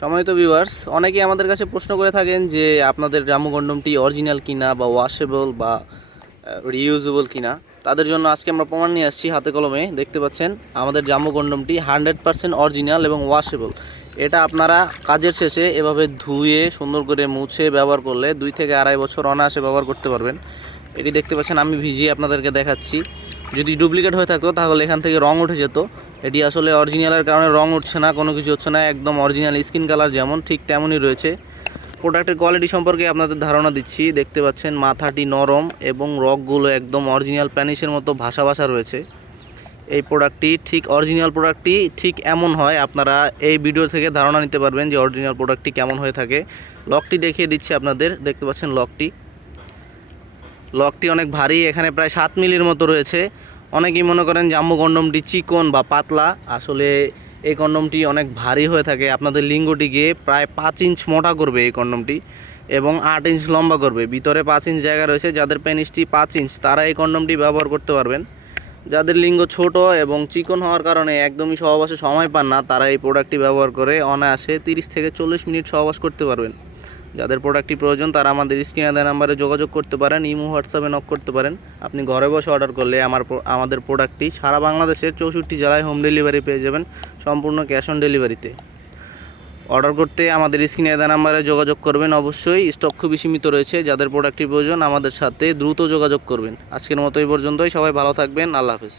সম্মানিত ভিউয়ার্স, অনেকেই আমাদের কাছে প্রশ্ন করে থাকেন যে আপনাদের জাম্বো কন্ডমটি অরিজিনাল কিনা বা ওয়াশেবল বা রিইউজেবল কিনা। তাদের জন্য আজকে আমরা প্রমাণ নিয়ে আসছি হাতে কলমে। দেখতে পাচ্ছেন আমাদের জাম্বো কন্ডমটি 100% অরিজিনাল এবং ওয়াশেবল। এটা আপনারা কাজের শেষে এভাবে ধুয়ে সুন্দর করে মুছে ব্যবহার করলে 2 থেকে আড়াই বছর অনায়াসে ব্যবহার করতে পারবেন। এটি দেখতে পাচ্ছেন, আমি ভিজিয়ে আপনাদেরকে দেখাচ্ছি। যদি ডুপ্লিকেট হয়ে থাকতো তাহলে এখান থেকে রং উঠে যেত। এটি আসলে অরিজিনালের কারণে রং উঠছে না, কোনো কিছু হচ্ছে না, একদম অরিজিনাল স্কিন কালার যেমন ঠিক তেমনই রয়েছে। প্রোডাক্টের কোয়ালিটি সম্পর্কে আপনাদের ধারণা দিচ্ছি। দেখতে পাচ্ছেন মাথাটি নরম এবং রগগুলো একদম অরিজিনাল প্যানিসের মতো ভাসা ভাসা রয়েছে। এই প্রোডাক্টটি ঠিক অরিজিনাল প্রোডাক্টটি ঠিক এমন হয়, আপনারা এই ভিডিও থেকে ধারণা নিতে পারবেন যে অরিজিনাল প্রোডাক্টটি কেমন হয়ে থাকে। লকটি দেখিয়ে দিচ্ছি আপনাদের। দেখতে পাচ্ছেন লকটি অনেক ভারী, এখানে প্রায় 7 মিলির মতো রয়েছে। অনেকেই মনে করেন জাম্বো কন্ডমটি চিকন বা পাতলা, আসলে এই কন্ডমটি অনেক ভারী হয়ে থাকে। আপনাদের লিঙ্গটিকে প্রায় 5 ইঞ্চ মোটা করবে এই কন্ডমটি এবং 8 ইঞ্চ লম্বা করবে। ভিতরে 5 ইঞ্চ জায়গা রয়েছে। যাদের পেনিসটি 5 ইঞ্চ তারা এই কন্ডমটি ব্যবহার করতে পারবেন। যাদের লিঙ্গ ছোট এবং চিকন হওয়ার কারণে একদমই সহবাসে সময় পান না, তারা এই প্রোডাক্টটি ব্যবহার করে অনায়াসে 30 থেকে 40 মিনিট সহবাস করতে পারবেন। যাদের প্রোডাক্টটি প্রয়োজন তারা আমাদের স্ক্রিনে দেওয়া নাম্বারে যোগাযোগ করতে পারেন, ইমো হোয়াটসঅ্যাপে নক করতে পারেন। আপনি ঘরে বসে অর্ডার করলে আমাদের প্রোডাক্টটি সারা বাংলাদেশের 64 জেলায় হোম ডেলিভারি পেয়ে যাবেন, সম্পূর্ণ ক্যাশ অন ডেলিভারিতে। অর্ডার করতে আমাদের স্ক্রিনে দেওয়া নাম্বারে যোগাযোগ করবেন। অবশ্যই স্টক খুবই সীমিত রয়েছে। যাদের প্রোডাক্টটি প্রয়োজন আমাদের সাথে দ্রুত যোগাযোগ করবেন। আজকের মতো এই পর্যন্তই। সবাই ভালো থাকবেন। আল্লাহ হাফেজ।